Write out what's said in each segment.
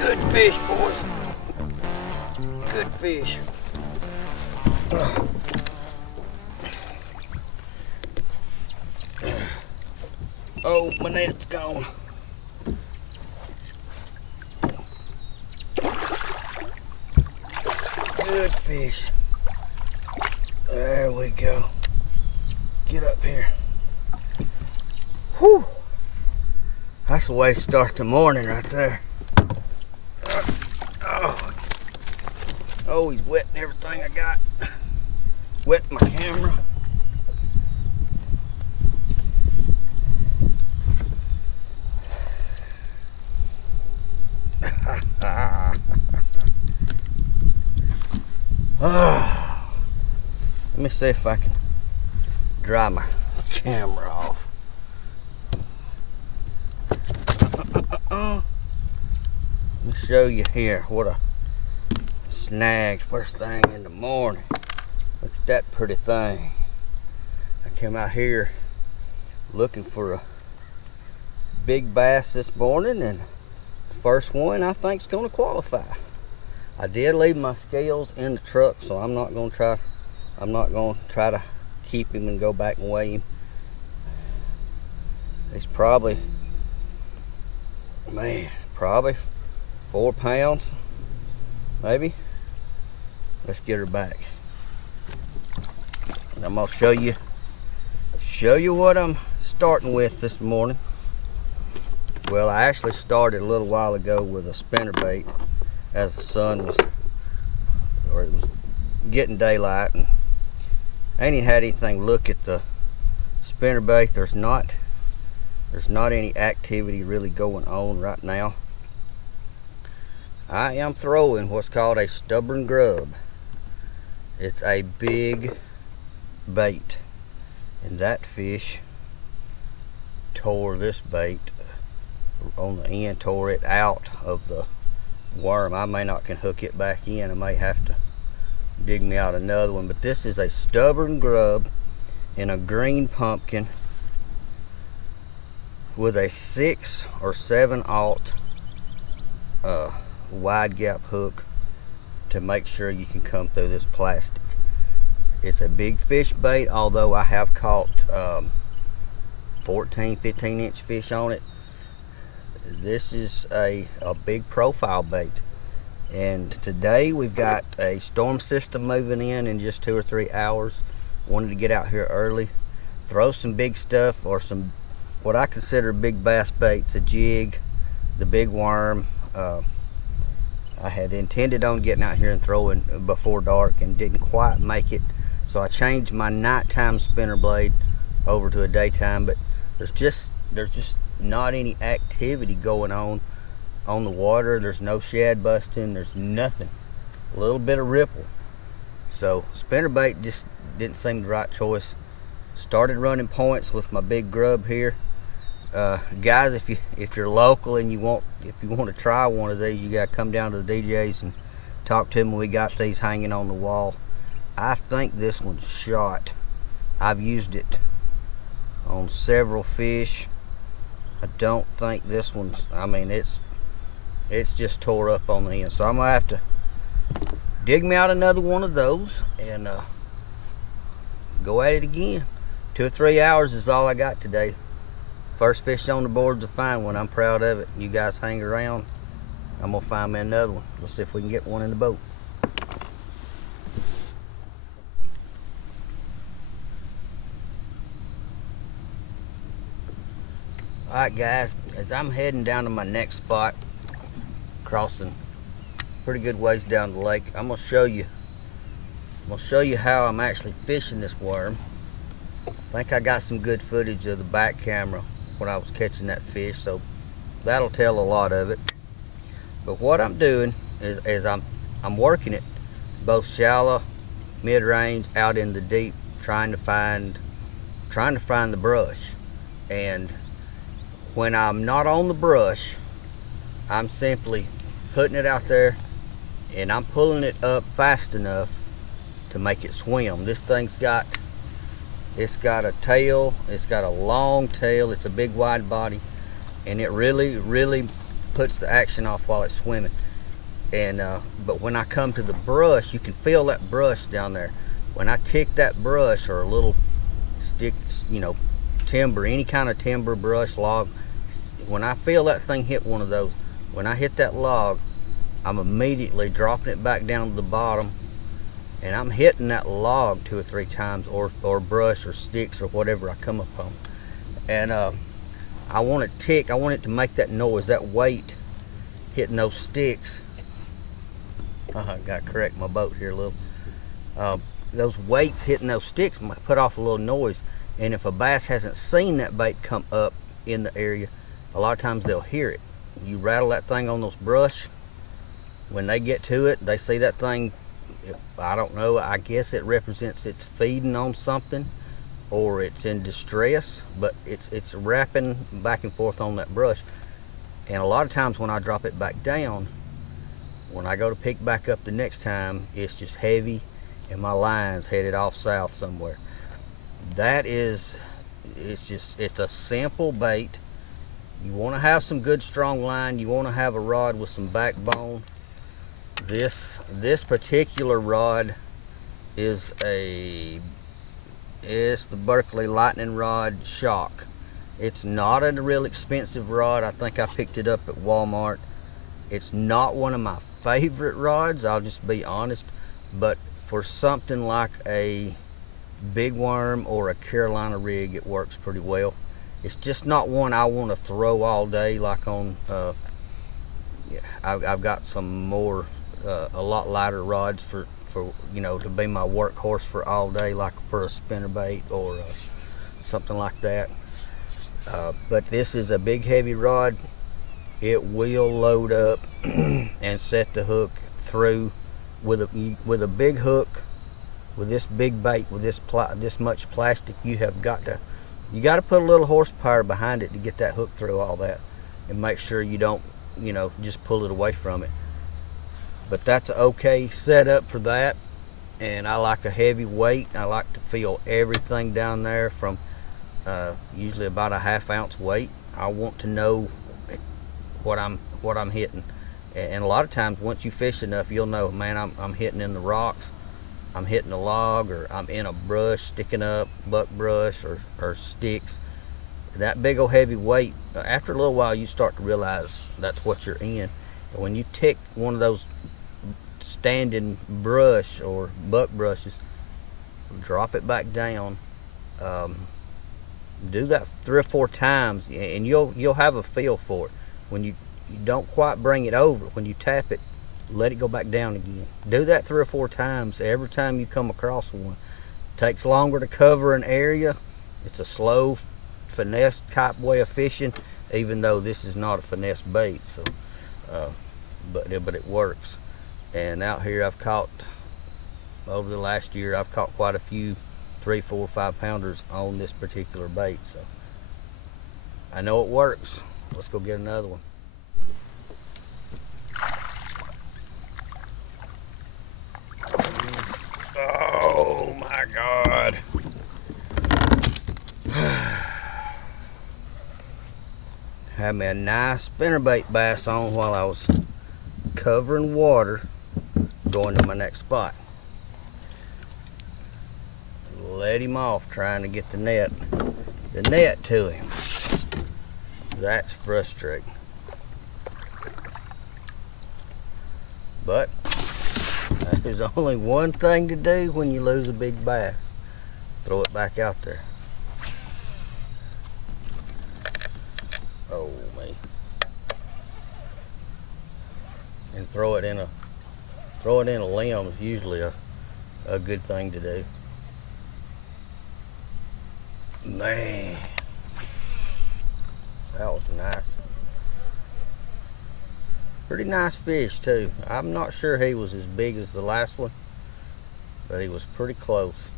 Good fish, boys. Good fish. Oh, my net's gone. Good fish. There we go. Get up here. Whew. That's the way to start the morning right there. Oh, he's wetting everything I got. Wet my camera. Let me see if I can dry my camera off. Let me show you here what I snagged first thing in the morning. Look at that pretty thing. I came out here looking for a big bass this morning, and the first one I think is going to qualify. I did leave my scales in the truck, so I'm not going to try to keep him and go back and weigh him. He's probably 4 pounds, maybe. Let's get her back. And I'm gonna show you what I'm starting with this morning. Well, I actually started a little while ago with a spinnerbait as the sun was, or it was getting daylight, and I ain't even had anything look at the spinnerbait. There's not any activity really going on right now. I am throwing what's called a stubborn grub. It's a big bait, and that fish tore this bait on the end, tore it out of the worm. I may not can hook it back in. I may have to dig me out another one, but this is a stubborn grub in a green pumpkin with a 6 or 7/0 wide gap hook to make sure you can come through this plastic. It's a big fish bait, although I have caught 14, 15 inch fish on it. This is a big profile bait. And today we've got a storm system moving in just 2 or 3 hours. Wanted to get out here early, throw some big stuff, or some what I consider big bass baits, a jig, the big worm. I had intended on getting out here and throwing before dark and didn't quite make it, so I changed my nighttime spinner blade over to a daytime. But there's just not any activity going on the water. There's no shad busting, there's nothing. A little bit of ripple. So spinnerbait just didn't seem the right choice. Started running points with my big grub here. Guys, if you're local and if you want to try one of these, you gotta come down to the DJs and talk to them. We got these hanging on the wall. I think this one's shot. I've used it on several fish. I don't think this one's, I mean, it's just tore up on the end. So I'm gonna have to dig me out another one of those and go at it again. 2 or 3 hours is all I got today. First fish on the board's a fine one. I'm proud of it. You guys hang around. I'm gonna find me another one. Let's see if we can get one in the boat. Alright guys, as I'm heading down to my next spot, crossing pretty good ways down the lake, I'm gonna show you how I'm actually fishing this worm. I think I got some good footage of the back camera when I was catching that fish, so that'll tell a lot of it. But what I'm doing is I'm working it both shallow, mid-range, out in the deep, trying to find the brush. And when I'm not on the brush, I'm simply putting it out there and I'm pulling it up fast enough to make it swim. This thing's got, it's got a tail, it's got a long tail, it's a big wide body, and it really puts the action off while it's swimming. And but when I come to the brush, you can feel that brush down there. When I tick that brush, or a little stick, you know, timber, any kind of timber, brush, log, when I feel that thing hit one of those, when I hit that log, I'm immediately dropping it back down to the bottom, and I'm hitting that log 2 or 3 times, or brush or sticks or whatever I come upon. And I want it tick, I want it to make that noise, that weight hitting those sticks. I got to correct my boat here a little. Those weights hitting those sticks might put off a little noise, and if a bass hasn't seen that bait come up in the area, a lot of times they'll hear it. You rattle that thing on those brush, when they get to it, they see that thing, I don't know, I guess it represents it's feeding on something, or it's in distress, but it's wrapping back and forth on that brush. And a lot of times when I drop it back down, when I go to pick back up the next time, it's just heavy and my line's headed off south somewhere. That is, it's a simple bait. You want to have some good strong line. You want to have a rod with some backbone. This particular rod is it's the Berkeley Lightning Rod Shock. It's not a real expensive rod. I think I picked it up at Walmart. It's not one of my favorite rods, I'll just be honest, but for something like a big worm or a Carolina rig, it works pretty well. It's just not one I want to throw all day, like on I've got some more a lot lighter rods for you know, to be my workhorse for all day, like for a spinnerbait or something like that. But this is a big heavy rod. It will load up and set the hook through with a big hook, with this big bait, with this much plastic. You got to put a little horsepower behind it to get that hook through all that, and make sure you don't, you know, just pull it away from it. But that's an okay setup for that. And I like a heavy weight. I like to feel everything down there, from usually about a ½ ounce weight. I want to know what I'm hitting, and a lot of times once you fish enough, you'll know, man, I'm hitting in the rocks, I'm hitting a log, or I'm in a brush sticking up, buck brush or sticks. That big old heavy weight, after a little while you start to realize that's what you're in. And when you tick one of those standing brush or buck brushes, drop it back down, do that 3 or 4 times, and you'll have a feel for it. When you don't quite bring it over, when you tap it, let it go back down again. Do that 3 or 4 times every time you come across one. It takes longer to cover an area. It's a slow, finesse type way of fishing, even though this is not a finesse bait. So, but it works. And out here, I've caught, over the last year, I've caught quite a few 3, 4, 5 pounders on this particular bait. So I know it works. Let's go get another one. Oh my God. Had me a nice spinnerbait bass on while I was covering water going to my next spot. Let him off trying to get the net to him. That's frustrating. But there's only one thing to do when you lose a big bass. Throw it back out there. Oh me. And throw it in a limb is usually a good thing to do. Man, that was nice. Pretty nice fish too. I'm not sure he was as big as the last one, but he was pretty close.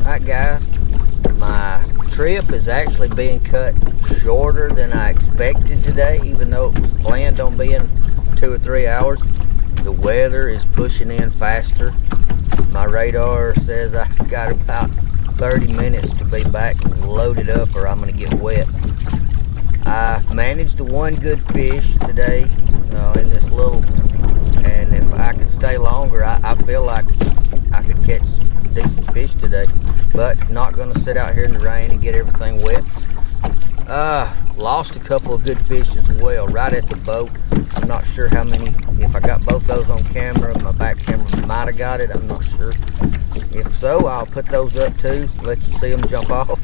Alright guys, trip is actually being cut shorter than I expected today, even though it was planned on being 2 or 3 hours. The weather is pushing in faster. My radar says I got about 30 minutes to be back loaded up or I'm going to get wet. I managed the one good fish today in this little, and if I could stay longer, I feel like I could catch some decent fish today, but not going to sit out here in the rain and get everything wet. Lost a couple of good fish as well right at the boat. I'm not sure how many, if I got both those on camera, my back camera might have got it, I'm not sure. If so, I'll put those up too, let you see them jump off.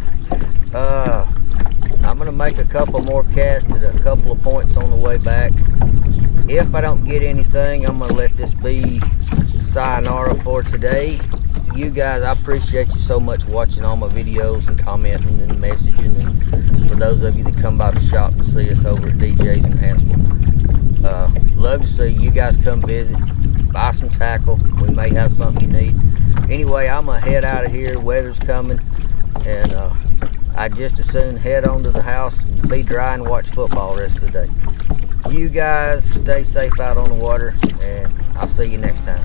I'm going to make a couple more casts at a couple of points on the way back. If I don't get anything, I'm going to let this be sayonara for today. You guys, I appreciate you so much watching all my videos and commenting and messaging, and for those of you that come by the shop to see us over at DJ's in Hanceville. Love to see you guys come visit, buy some tackle. We may have something you need. Anyway, I'm going to head out of here. Weather's coming, and I'd just as soon head on to the house and be dry and watch football the rest of the day. You guys stay safe out on the water, and I'll see you next time.